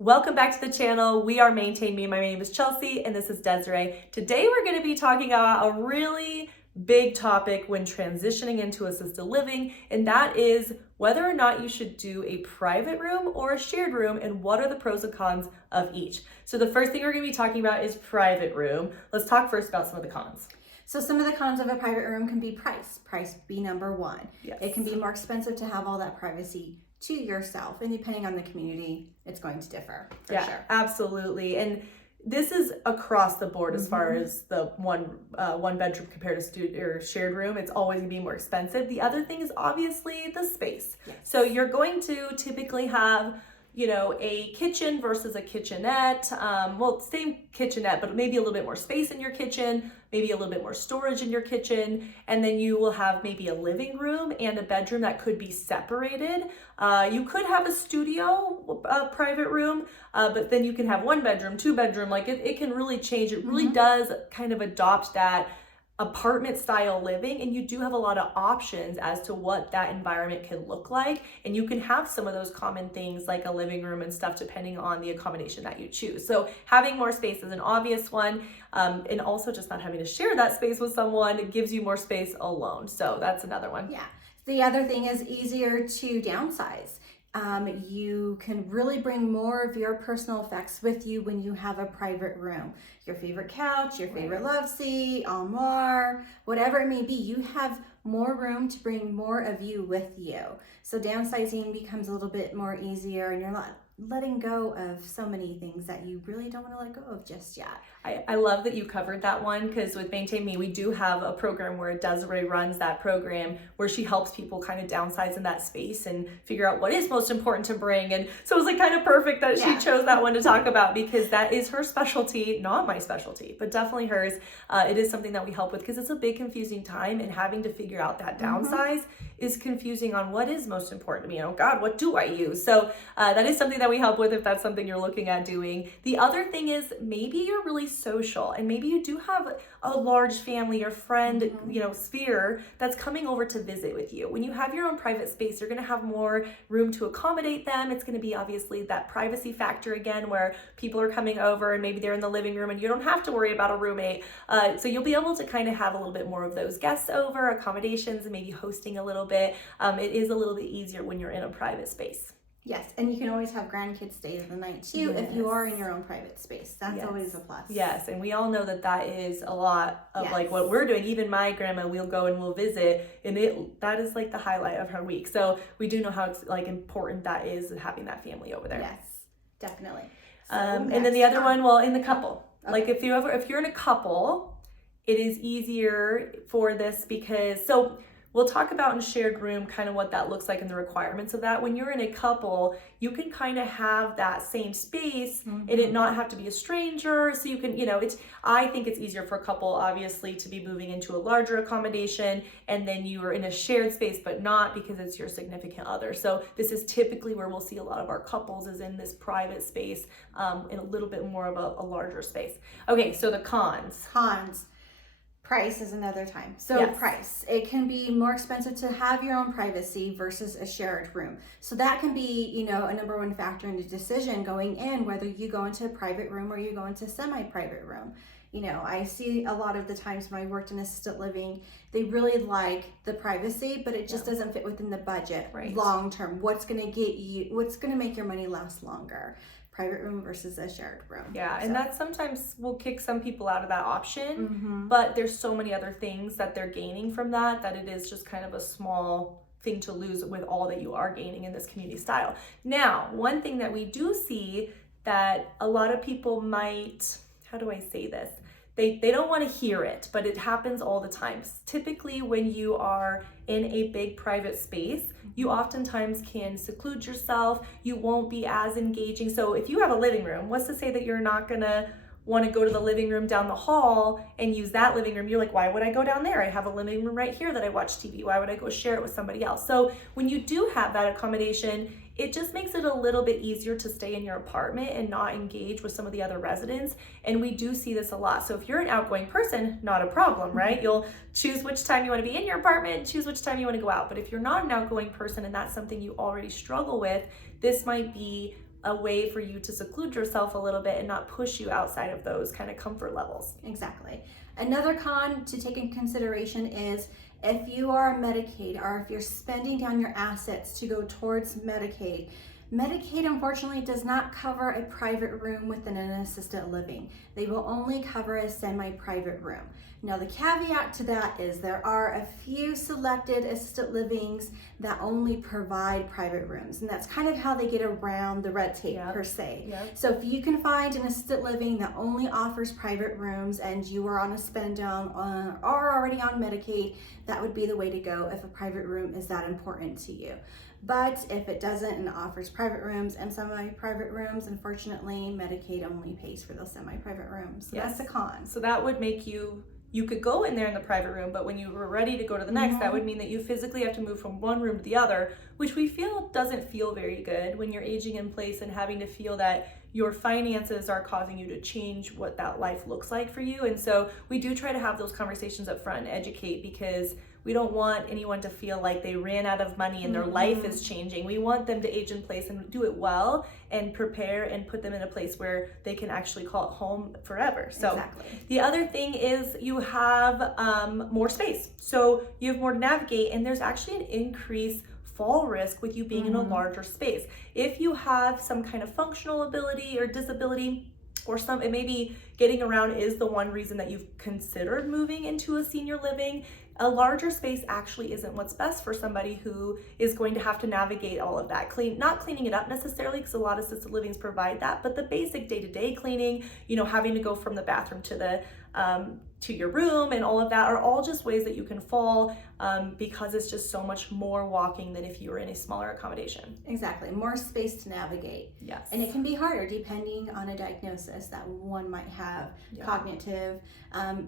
Welcome back to the channel. We are Maintain Me. My name is Chelsea and this is Desiree. Today we're going to be talking about a really big topic when transitioning into assisted living, and that is whether or not you should do a private room or a shared room and what are the pros and cons of each. So the first thing we're going to be talking about is private room. Let's talk first about some of the cons. So some of the cons of a private room can be price. Price be number one. Yes. It can be more expensive to have all that privacy to yourself, and depending on the community, it's going to differ for sure. Absolutely. And this is across the board as far as the one bedroom compared to studio or shared room. It's always gonna be more expensive. The other thing is obviously the space. Yes. So you're going to typically have, a kitchen versus a kitchenette. Same kitchenette, but maybe a little bit more space in your kitchen, maybe a little bit more storage in your kitchen. And then you will have maybe a living room and a bedroom that could be separated. You could have a studio, private room, but then you can have one bedroom, two bedroom, it can really change. It really does kind of adopt that apartment style living, and you do have a lot of options as to what that environment can look like, and you can have some of those common things like a living room and stuff depending on the accommodation that you choose. So having more space is an obvious one, and also just not having to share that space with someone gives you more space alone. So that's another one. Yeah. The other thing is easier to downsize. You can really bring more of your personal effects with you when you have a private room. Your favorite couch, your favorite love seat, armoire, whatever it may be, you have more room to bring more of you with you. So downsizing becomes a little bit more easier, and you're not letting go of so many things that you really don't want to let go of just yet. I love that you covered that one, because with Maintain Me, we do have a program where Desiree runs that program where she helps people kind of downsize in that space and figure out what is most important to bring. And so it was kind of perfect that she chose that one to talk about, because that is her specialty, not my specialty, but definitely hers. It is something that we help with because it's a big confusing time, and having to figure out that downsize is confusing on what is most important to me. Oh God, what do I use? So that is something that we help with if that's something you're looking at doing. The other thing is maybe you're really social, and maybe you do have a large family or friend, sphere that's coming over to visit with you. When you have your own private space, you're going to have more room to accommodate them. It's going to be obviously that privacy factor again, where people are coming over and maybe they're in the living room and you don't have to worry about a roommate. So you'll be able to kind of have a little bit more of those guests over, accommodations, and maybe hosting a little bit. It is a little bit easier when you're in a private space. Yes, and you can always have grandkids stay the night too if you are in your own private space. That's always a plus. Yes, and we all know that is a lot of like what we're doing. Even my grandma, we'll go and we'll visit, and that is like the highlight of her week. So we do know how it's like important that is, having that family over there. Yes, definitely. So and then the other one, in the couple. Okay. Like if you're in a couple, it is easier for this because we'll talk about in shared room kind of what that looks like and the requirements of that. When you're in a couple, you can kind of have that same space and it not have to be a stranger. So you can, I think it's easier for a couple, obviously, to be moving into a larger accommodation, and then you are in a shared space, but not because it's your significant other. So this is typically where we'll see a lot of our couples is in this private space, in a little bit more of a larger space. Okay, so the cons. Price is another time. So price, it can be more expensive to have your own privacy versus a shared room. So that can be, a number one factor in the decision going in, whether you go into a private room or you go into a semi-private room. I see a lot of the times when I worked in assisted living, they really like the privacy, but it just doesn't fit within the budget long term. What's going to make your money last longer? Private room versus a shared room. And that sometimes will kick some people out of that option, but there's so many other things that they're gaining from that it is just kind of a small thing to lose with all that you are gaining in this community style. Now, one thing that we do see that a lot of people might, how do I say this? They don't want to hear it, but it happens all the time. Typically, when you are in a big private space, you oftentimes can seclude yourself. You won't be as engaging. So if you have a living room, what's to say that you're not going to want to go to the living room down the hall and use that living room? You're like, why would I go down there? I have a living room right here that I watch TV. Why would I go share it with somebody else? So when you do have that accommodation, it just makes it a little bit easier to stay in your apartment and not engage with some of the other residents. And we do see this a lot. So if you're an outgoing person, not a problem, right? You'll choose which time you want to be in your apartment, choose which time you want to go out. But if you're not an outgoing person and that's something you already struggle with, this might be a way for you to seclude yourself a little bit and not push you outside of those kind of comfort levels. Exactly. Another con to take in consideration is if you are Medicaid or if you're spending down your assets to go towards Medicaid, Medicaid unfortunately does not cover a private room within an assisted living. They will only cover a semi-private room. Now the caveat to that is there are a few selected assisted livings that only provide private rooms, and that's kind of how they get around the red tape per se. Yep. So if you can find an assisted living that only offers private rooms and you are on a spend down or already on Medicaid, that would be the way to go if a private room is that important to you. But if it doesn't and offers private rooms and semi-private rooms, unfortunately, Medicaid only pays for those semi-private rooms. So that's a con. So that would make you could go in there in the private room, but when you were ready to go to the next, that would mean that you physically have to move from one room to the other, which we feel doesn't feel very good when you're aging in place and having to feel that your finances are causing you to change what that life looks like for you. And so we do try to have those conversations up front and educate, because we don't want anyone to feel like they ran out of money and their life is changing. We want them to age in place and do it well and prepare and put them in a place where they can actually call it home forever. So Exactly. The other thing is you have more space. So you have more to navigate, and there's actually an increased fall risk with you being in a larger space. If you have some kind of functional ability or disability, or it maybe getting around is the one reason that you've considered moving into a senior living, a larger space actually isn't what's best for somebody who is going to have to navigate all of that. Not cleaning it up necessarily, because a lot of assisted livings provide that, but the basic day-to-day cleaning, having to go from the bathroom to your room and all of that are all just ways that you can fall, because it's just so much more walking than if you were in a smaller accommodation. Exactly. More space to navigate. Yes. And it can be harder depending on a diagnosis that one might have, cognitive.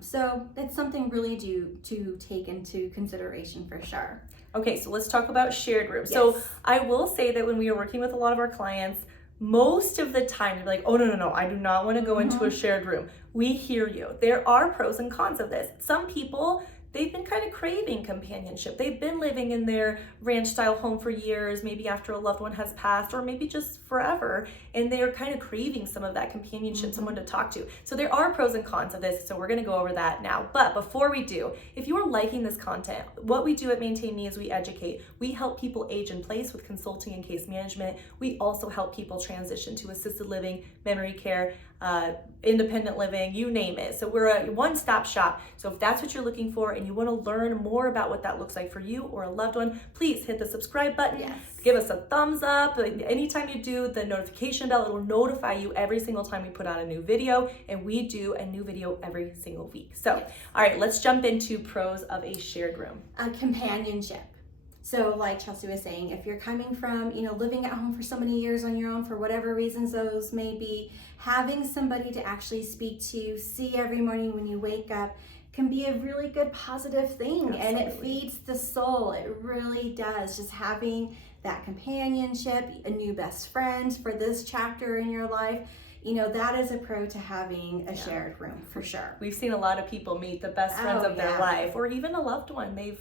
So it's something really to take into consideration for sure. Okay, so let's talk about shared rooms. Yes. So I will say that when we are working with a lot of our clients, most of the time they're like, oh, no, I do not want to go into a shared room. We hear you. There are pros and cons of this. Some people, they've been kind of craving companionship. They've been living in their ranch style home for years, maybe after a loved one has passed, or maybe just forever, and they're kind of craving some of that companionship, someone to talk to. So there are pros and cons of this, so we're gonna go over that now. But before we do, if you are liking this content, what we do at Maintain Me is we educate. We help people age in place with consulting and case management. We also help people transition to assisted living, memory care, independent living, you name it. So we're a one-stop shop. So if that's what you're looking for and you want to learn more about what that looks like for you or a loved one, please hit the subscribe button. Yes. Give us a thumbs up. Anytime you do, the notification bell, it will notify you every single time we put out a new video, and we do a new video every single week. So, yes. All right, let's jump into pros of a shared room. Companionship. So like Chelsea was saying, if you're coming from, living at home for so many years on your own, for whatever reasons those may be, having somebody to actually speak to, see every morning when you wake up, can be a really good positive thing. Absolutely. And it feeds the soul. It really does. Just having that companionship, a new best friend for this chapter in your life, that is a pro to having a shared room for sure. We've seen a lot of people meet the best friends of their life, or even a loved one. They've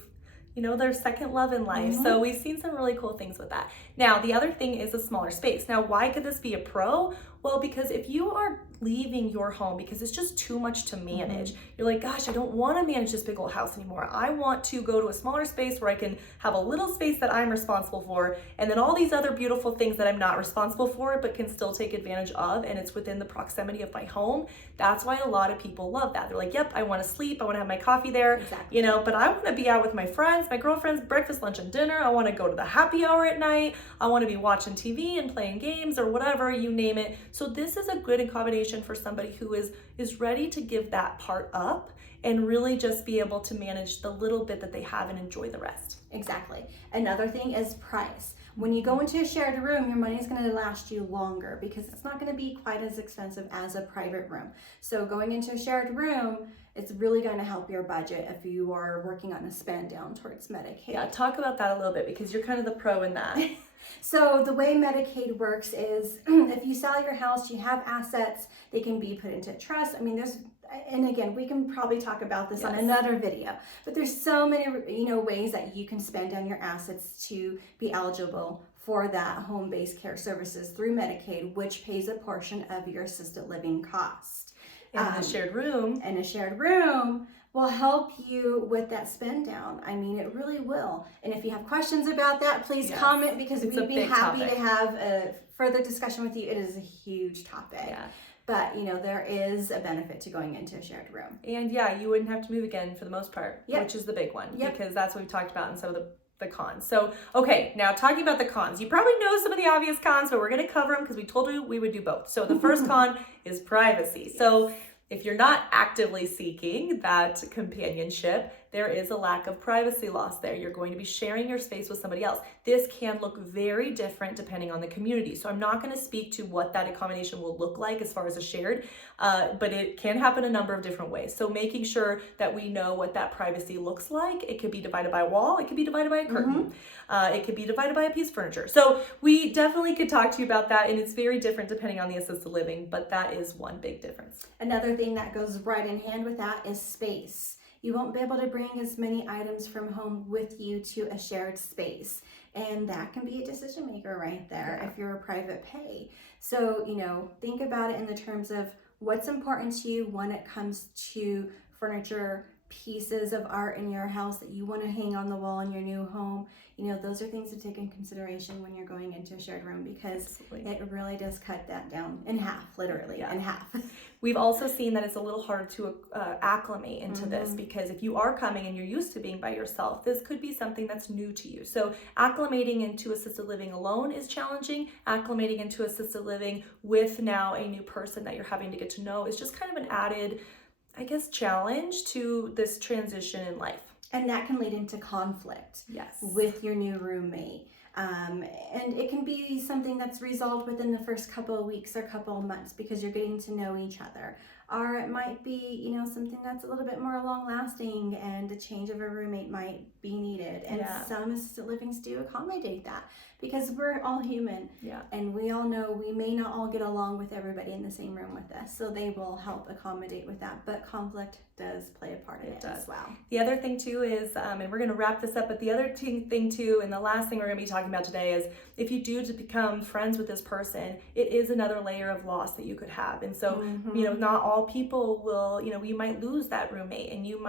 their second love in life. So we've seen some really cool things with that. Now, the other thing is a smaller space. Now, why could this be a pro? Well, because if you are leaving your home because it's just too much to manage, you're like, gosh, I don't want to manage this big old house anymore. I want to go to a smaller space where I can have a little space that I'm responsible for, and then all these other beautiful things that I'm not responsible for but can still take advantage of, and it's within the proximity of my home. That's why a lot of people love that. They're like, yep, I want to sleep, I want to have my coffee there, exactly. But I want to be out with my friends, my girlfriends, breakfast, lunch, and dinner. I want to go to the happy hour at night. I want to be watching TV and playing games or whatever, you name it. So this is a good accommodation for somebody who is ready to give that part up and really just be able to manage the little bit that they have and enjoy the rest. Exactly. Another thing is price. When you go into a shared room, your money is going to last you longer because it's not going to be quite as expensive as a private room. So going into a shared room, it's really going to help your budget if you are working on a spend down towards Medicaid. Yeah, talk about that a little bit because you're kind of the pro in that. So the way Medicaid works is if you sell your house, you have assets, they can be put into trust. And again, we can probably talk about this on another video, but there's so many, ways that you can spend down your assets to be eligible for that home-based care services through Medicaid, which pays a portion of your assisted living cost. And a shared room. And a shared room will help you with that spend down. I mean, it really will. And if you have questions about that, please comment, because we'd be happy to have a further discussion with you. It is a huge topic. Yeah. But, you know, there is a benefit to going into a shared room. And yeah, you wouldn't have to move again for the most part, which is the big one, because that's what we've talked about in some of the cons. So, okay, now talking about the cons, you probably know some of the obvious cons, but we're going to cover them because we told you we would do both. So the first con is privacy. So if you're not actively seeking that companionship, there is a lack of privacy loss there. You're going to be sharing your space with somebody else. This can look very different depending on the community. So I'm not going to speak to what that accommodation will look like as far as a shared, but it can happen a number of different ways. So making sure that we know what that privacy looks like. It could be divided by a wall. It could be divided by a curtain. It could be divided by a piece of furniture. So we definitely could talk to you about that, and it's very different depending on the assisted living, but that is one big difference. Another thing that goes right in hand with that is space. You won't be able to bring as many items from home with you to a shared space. And that can be a decision maker right there if you're a private pay. So, you know, think about it in the terms of what's important to you when it comes to furniture, pieces of art in your house that you want to hang on the wall in your new home. You know, those are things to take in consideration when you're going into a shared room, because it really does cut that down in half, literally in half. We've also seen that it's a little hard to acclimate into this, because if you are coming and you're used to being by yourself, this could be something that's new to you. So acclimating into assisted living alone is challenging. Acclimating into assisted living with now a new person that you're having to get to know is just kind of an added, I guess, challenge to this transition in life. And that can lead into conflict with your new roommate. And it can be something that's resolved within the first couple of weeks or couple of months, because you're getting to know each other. Or it might be, you know, something that's a little bit more long lasting, and a change of a roommate might be needed. And some assisted livings do accommodate that, because we're all human. And we all know we may not all get along with everybody in the same room with us. So they will help accommodate with that. But conflict does play a part in it as well. The other thing too is, and we're going to wrap this up, but the other thing too, and the last thing we're going to be talking about today is, if you do to become friends with this person, it is another layer of loss that you could have. And so, you know, not all people will, you know, you might lose that roommate, and you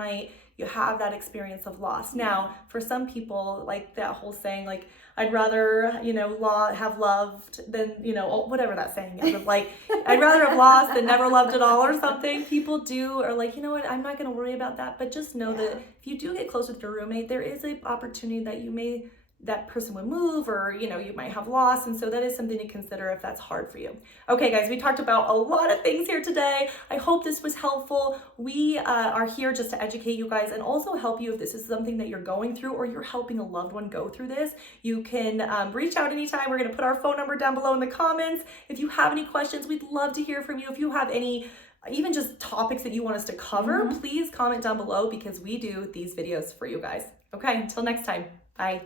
have that experience of loss. Now, for some people, like that whole saying, like, I'd rather, you know, have loved than, you know, whatever that saying is, of like, I'd rather have lost than never loved at all, or something. People are like, you know what, I'm not going to worry about that. But just know that if you do get close with your roommate, there is an opportunity that that person would move, or, you know, you might have loss. And so that is something to consider if that's hard for you. Okay, guys, we talked about a lot of things here today. I hope this was helpful. We are here just to educate you guys, and also help you if this is something that you're going through, or you're helping a loved one go through this. You can reach out anytime. We're going to put our phone number down below in the comments. If you have any questions, we'd love to hear from you. If you have any even just topics that you want us to cover, please comment down below, because we do these videos for you guys. Okay, until next time, bye.